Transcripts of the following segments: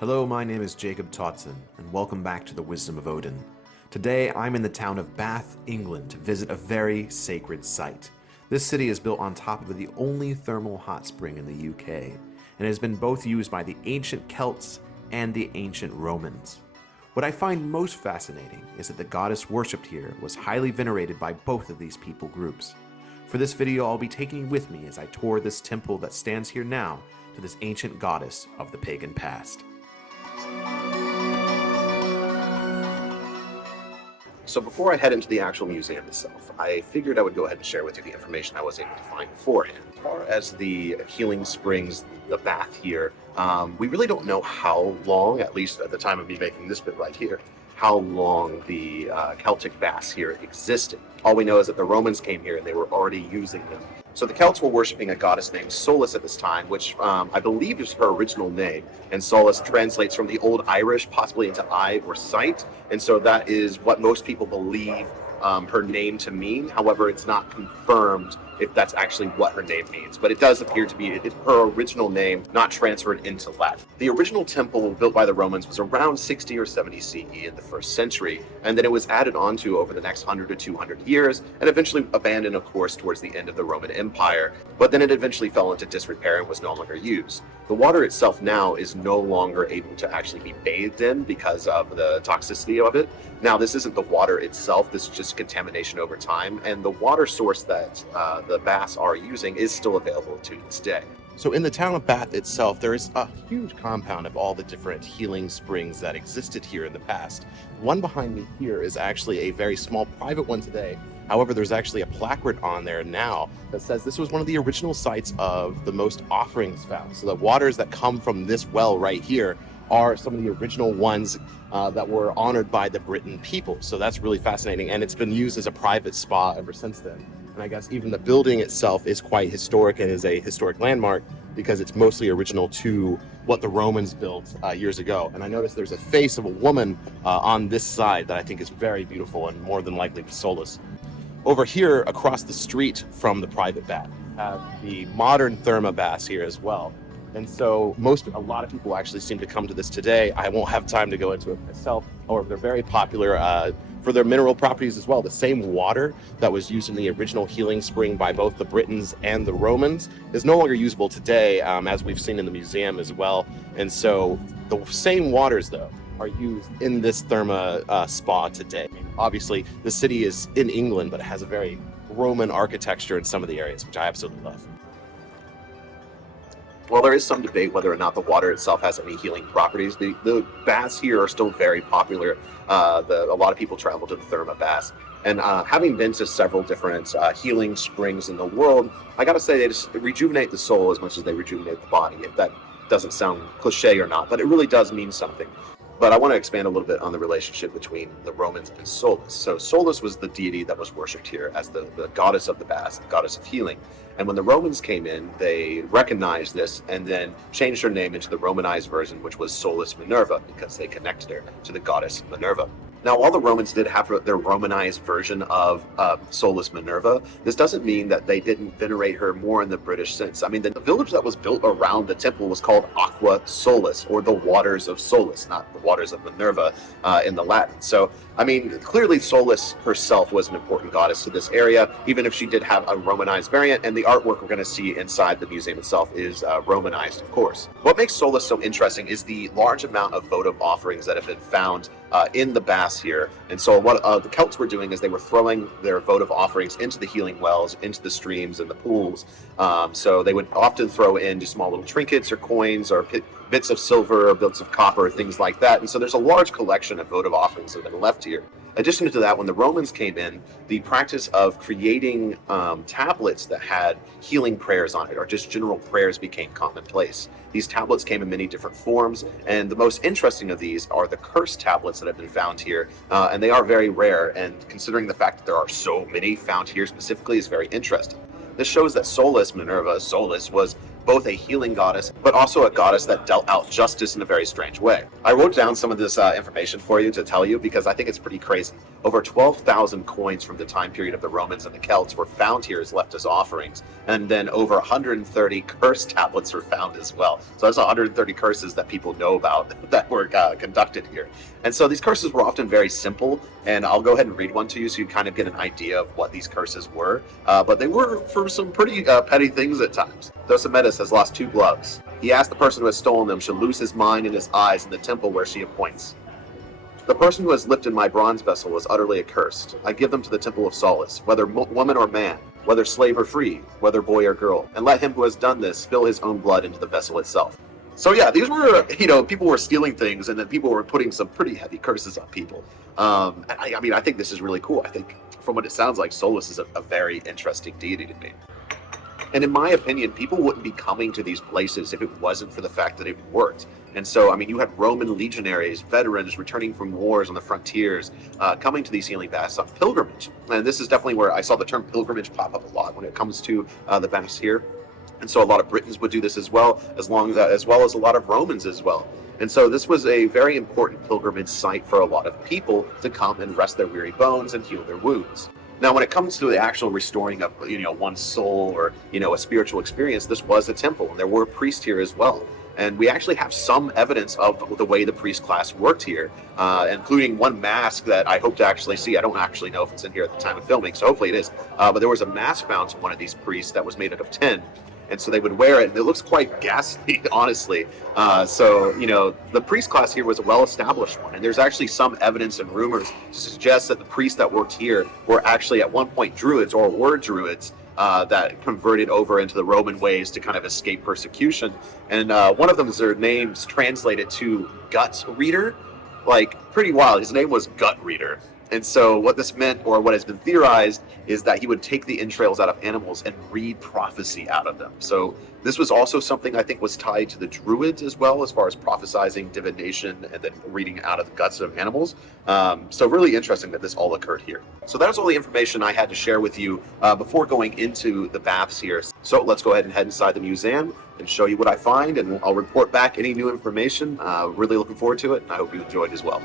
Hello, my name is Jacob Totson, and welcome back to the Wisdom of Odin. Today, I'm in the town of Bath, England, to visit a very sacred site. This city is built on top of the only thermal hot spring in the UK, and has been both used by the ancient Celts and the ancient Romans. What I find most fascinating is that the goddess worshipped here was highly venerated by both of these people groups. For this video, I'll be taking you with me as I tour this temple that stands here now to this ancient goddess of the pagan past. So before I head into the actual museum itself, I figured I would go ahead and share with you the information I was able to find beforehand. As far as the healing springs, the bath here, we really don't know how long, at least at the time of me making this bit right here, how long the Celtic baths here existed. All we know is that the Romans came here and they were already using them. So the Celts were worshipping a goddess named Sulis at this time, which I believe is her original name. And Sulis translates from the Old Irish, possibly into eye or sight. And so that is what most people believe her name to mean. However, it's not confirmed if that's actually what her name means. But it does appear to be her original name, not transferred into Latin. The original temple built by the Romans was around 60 or 70 CE in the 1st century, and then it was added onto over the next 100 to 200 years, and eventually abandoned, of course, towards the end of the Roman Empire. But then it eventually fell into disrepair and was no longer used. The water itself now is no longer able to actually be bathed in because of the toxicity of it. Now, this isn't the water itself, this is just contamination over time, and the water source that the baths are using is still available to this day. So in the town of Bath itself, there is a huge compound of all the different healing springs that existed here in the past. One behind me here is actually a very small private one today. However, there's actually a placard on there now that says this was one of the original sites of the most offerings found. So the waters that come from this well right here are some of the original ones that were honored by the Britain people. So that's really fascinating, and it's been used as a private spa ever since then. And I guess even the building itself is quite historic and is a historic landmark because it's mostly original to what the Romans built years ago. And I noticed there's a face of a woman on this side that I think is very beautiful and more than likely was Sulis. Over here, across the street from the private bath, have the modern therma baths here as well. And so a lot of people actually seem to come to this today. I won't have time to go into it myself. However, they're very popular for their mineral properties as well. The same water that was used in the original healing spring by both the Britons and the Romans is no longer usable today, as we've seen in the museum as well. And so the same waters, though, are used in this therma spa today. Obviously, the city is in England, but it has a very Roman architecture in some of the areas, which I absolutely love. While there is some debate whether or not the water itself has any healing properties, the baths here are still very popular. A lot of people travel to the therma baths. And having been to several different healing springs in the world, I gotta say they just rejuvenate the soul as much as they rejuvenate the body. If that doesn't sound cliche or not, but it really does mean something. But I want to expand a little bit on the relationship between the Romans and Sulis. So Sulis was the deity that was worshipped here as the goddess of the baths, the goddess of healing. And when the Romans came in, they recognized this and then changed her name into the Romanized version, which was Sulis Minerva, because they connected her to the goddess Minerva. Now, while the Romans did have their Romanized version of Sulis Minerva, this doesn't mean that they didn't venerate her more in the British sense. I mean, the village that was built around the temple was called Aqua Solis, or the Waters of Sulis, not the Waters of Minerva in the Latin. So, I mean, clearly Sulis herself was an important goddess to this area, even if she did have a Romanized variant, and the artwork we're going to see inside the museum itself is Romanized, of course. What makes Sulis so interesting is the large amount of votive offerings that have been found in the baths here. And so what the Celts were doing is they were throwing their votive offerings into the healing wells, into the streams and the pools. So they would often throw in just small little trinkets or coins or bits of silver or bits of copper, things like that. And so there's a large collection of votive offerings that have been left here. Addition to that, when the Romans came in, the practice of creating tablets that had healing prayers on it, or just general prayers, became commonplace. These tablets came in many different forms, and the most interesting of these are the curse tablets that have been found here, and they are very rare, and considering the fact that there are so many found here specifically is very interesting. This shows that Sulis, Minerva, Sulis, was both a healing goddess, but also a goddess that dealt out justice in a very strange way. I wrote down some of this information for you to tell you because I think it's pretty crazy. Over 12,000 coins from the time period of the Romans and the Celts were found here as left as offerings, and then over 130 curse tablets were found as well. So that's 130 curses that people know about that were conducted here. And so these curses were often very simple, and I'll go ahead and read one to you so you kind of get an idea of what these curses were. But they were for some pretty petty things at times. Dosimedes has lost 2 gloves. He asked the person who has stolen them should lose his mind and his eyes in the temple where she appoints. The person who has lifted my bronze vessel is utterly accursed. I give them to the temple of Sulis, whether woman or man, whether slave or free, whether boy or girl, and let him who has done this spill his own blood into the vessel itself. So yeah, these were, people were stealing things, and then people were putting some pretty heavy curses on people. I think this is really cool. I think, from what it sounds like, Sulis is a very interesting deity to me. And in my opinion, people wouldn't be coming to these places if it wasn't for the fact that it worked. And so, you had Roman legionaries, veterans returning from wars on the frontiers, coming to these healing baths on pilgrimage. And this is definitely where I saw the term pilgrimage pop up a lot when it comes to the baths here. And so a lot of Britons would do this as well, as well as a lot of Romans as well. And so this was a very important pilgrimage site for a lot of people to come and rest their weary bones and heal their wounds. Now, when it comes to the actual restoring of, one's soul or, a spiritual experience, this was a temple, and there were priests here as well. And we actually have some evidence of the way the priest class worked here, including one mask that I hope to actually see. I don't actually know if it's in here at the time of filming, so hopefully it is. But there was a mask found to one of these priests that was made out of tin. And so they would wear it, and it looks quite ghastly, honestly. The priest class here was a well-established one, and there's actually some evidence and rumors to suggest that the priests that worked here were actually at one point druids, or were druids, that converted over into the Roman ways to kind of escape persecution. And one of them is their names translated to gut reader, pretty wild. His name was gut reader. And so what this meant, or what has been theorized, is that he would take the entrails out of animals and read prophecy out of them. So this was also something I think was tied to the Druids as well, as far as prophesizing, divination, and then reading out of the guts of animals. So really interesting that this all occurred here. So that was all the information I had to share with you before going into the baths here. So let's go ahead and head inside the museum and show you what I find, and I'll report back any new information. Really looking forward to it, and I hope you enjoyed as well.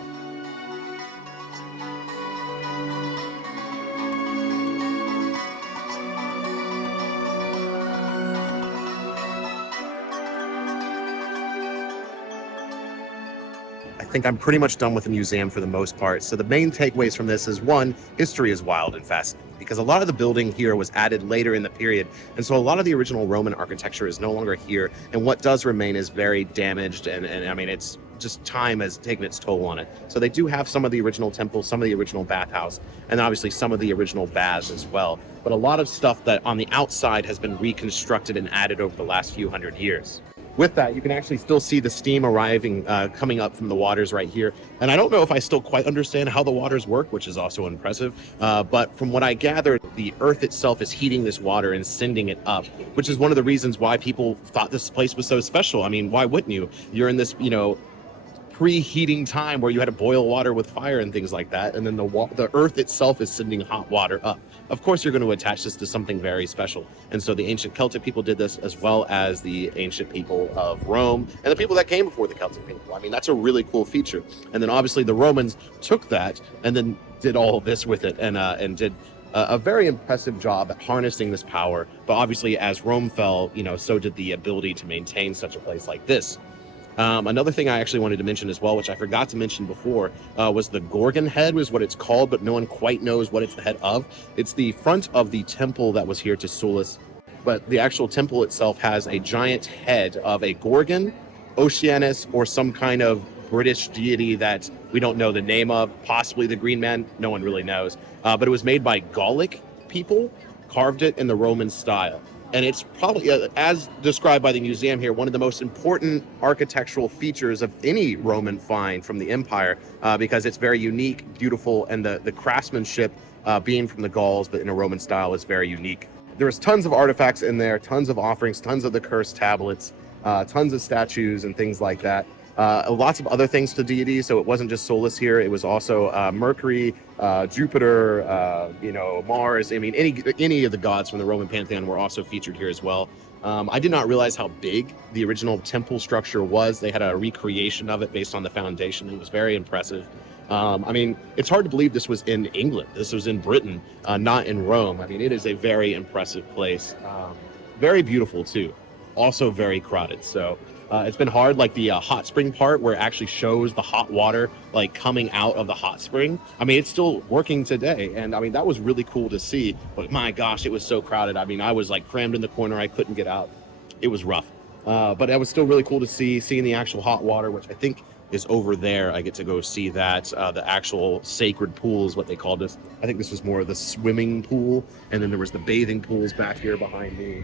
I think I'm pretty much done with the museum for the most part. So the main takeaways from this is, one, history is wild and fascinating because a lot of the building here was added later in the period. And so a lot of the original Roman architecture is no longer here. And what does remain is very damaged. And it's just time has taken its toll on it. So they do have some of the original temples, some of the original bathhouse, and obviously some of the original baths as well. But a lot of stuff that on the outside has been reconstructed and added over the last few hundred years. With that, you can actually still see the steam arriving, coming up from the waters right here. And I don't know if I still quite understand how the waters work, which is also impressive. But from what I gathered, the earth itself is heating this water and sending it up, which is one of the reasons why people thought this place was so special. I mean, why wouldn't you? You're in this, preheating time where you had to boil water with fire and things like that, and then the earth itself is sending hot water up. Of course, you're going to attach this to something very special. And so the ancient Celtic people did this, as well as the ancient people of Rome and the people that came before the Celtic people. I mean, that's a really cool feature. And then obviously the Romans took that and then did all of this with it, and did a very impressive job at harnessing this power. But obviously, as Rome fell, so did the ability to maintain such a place like this. Another thing I actually wanted to mention as well, which I forgot to mention before, was the Gorgon head was what it's called, but no one quite knows what it's the head of. It's the front of the temple that was here to Sulis, but the actual temple itself has a giant head of a Gorgon, Oceanus, or some kind of British deity that we don't know the name of, possibly the Green Man, no one really knows. But it was made by Gallic people, carved it in the Roman style. And it's probably, as described by the museum here, one of the most important architectural features of any Roman find from the empire, because it's very unique, beautiful, and the craftsmanship, being from the Gauls, but in a Roman style, is very unique. There was tons of artifacts in there, tons of offerings, tons of the curse tablets, tons of statues and things like that. Lots of other things to deities, so it wasn't just Sulis here. It was also Mercury, Jupiter, Mars. I mean, any of the gods from the Roman pantheon were also featured here as well. I did not realize how big the original temple structure was. They had a recreation of it based on the foundation. It was very impressive. I mean, it's hard to believe this was in England. This was in Britain, not in Rome. I mean, it is a very impressive place. Very beautiful too. Also very crowded. So it's been hard, like the hot spring part where it actually shows the hot water like coming out of the hot spring. I mean, it's still working today, and I mean that was really cool to see. But my gosh, it was so crowded. I mean, I was like crammed in the corner. I couldn't get out. It was rough, but it was still really cool to seeing the actual hot water, which I think is over there. I get to go see that. The actual sacred pool is what they called this. I think this was more of the swimming pool, and then there was the bathing pools back here behind me.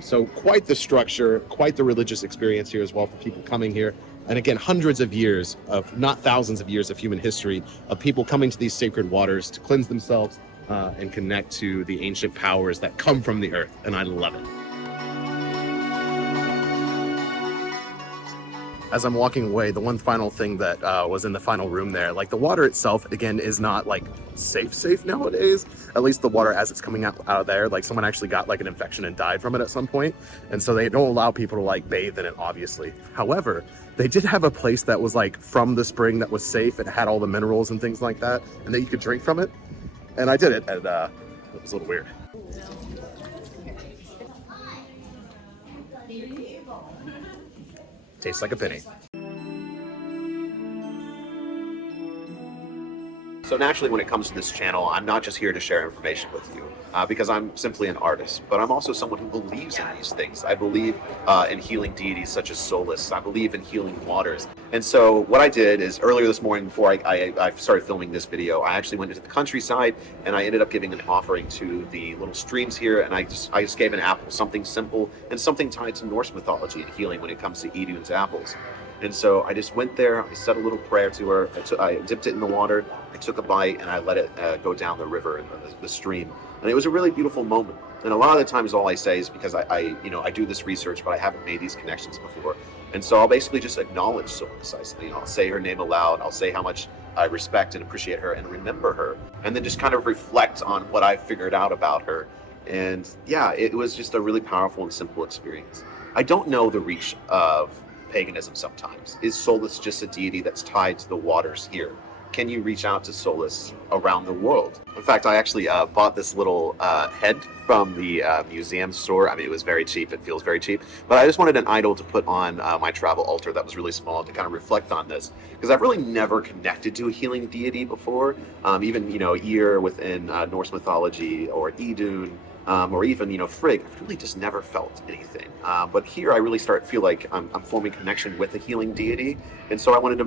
So quite the structure, quite the religious experience here as well for people coming here. And again, hundreds of years of, not thousands of years of human history of people coming to these sacred waters to cleanse themselves and connect to the ancient powers that come from the earth. And I love it. As I'm walking away, the one final thing that was in the final room there, like the water itself, again, is not like safe nowadays. At least the water as it's coming out of there, like someone actually got like an infection and died from it at some point. And so they don't allow people to like bathe in it, obviously. However, they did have a place that was like from the spring that was safe. It had all the minerals and things like that, and that you could drink from it. And I did it, and it was a little weird. Tastes like a penny. So naturally, when it comes to this channel, I'm not just here to share information with you because I'm simply an artist, but I'm also someone who believes in these things. I believe in healing deities such as Sulis. I believe in healing waters. And so what I did is earlier this morning, before I started filming this video, I actually went into the countryside and I ended up giving an offering to the little streams here. And I just gave an apple, something simple and something tied to Norse mythology and healing when it comes to Idun's apples. And so I just went there, I said a little prayer to her, I dipped it in the water, I took a bite, and I let it go down the river and the stream. And it was a really beautiful moment. And a lot of the times all I say is because I do this research, but I haven't made these connections before. And so I'll basically just acknowledge Sulis. I'll say her name aloud, I'll say how much I respect and appreciate her and remember her. And then just kind of reflect on what I figured out about her. And yeah, it was just a really powerful and simple experience. I don't know the reach of paganism sometimes. Is Sulis just a deity that's tied to the waters here? Can you reach out to Sulis around the world? In fact, I actually bought this little head from the museum store. I mean, it was very cheap. It feels very cheap. But I just wanted an idol to put on my travel altar that was really small to kind of reflect on this. Because I've really never connected to a healing deity before. Even, Ymir within Norse mythology or Idun. Or even, Frigg, I've really just never felt anything. But here I really feel like I'm forming connection with a healing deity. And so I wanted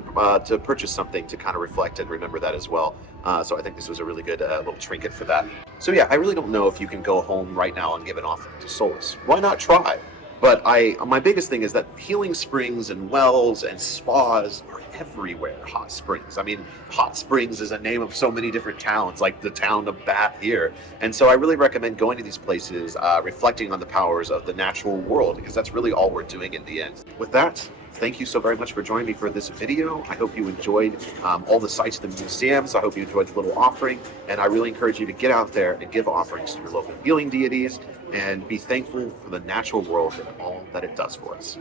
to purchase something to kind of reflect and remember that as well. So I think this was a really good little trinket for that. So yeah, I really don't know if you can go home right now and give an offering to Sulis. Why not try? But my biggest thing is that healing springs and wells and spas are everywhere. Hot springs. I mean, hot springs is a name of so many different towns, like the town of Bath here. And so I really recommend going to these places, reflecting on the powers of the natural world, because that's really all we're doing in the end. With that, thank you so very much for joining me for this video. I hope you enjoyed all the sites of the museums. I hope you enjoyed the little offering. And I really encourage you to get out there and give offerings to your local healing deities and be thankful for the natural world and all that it does for us.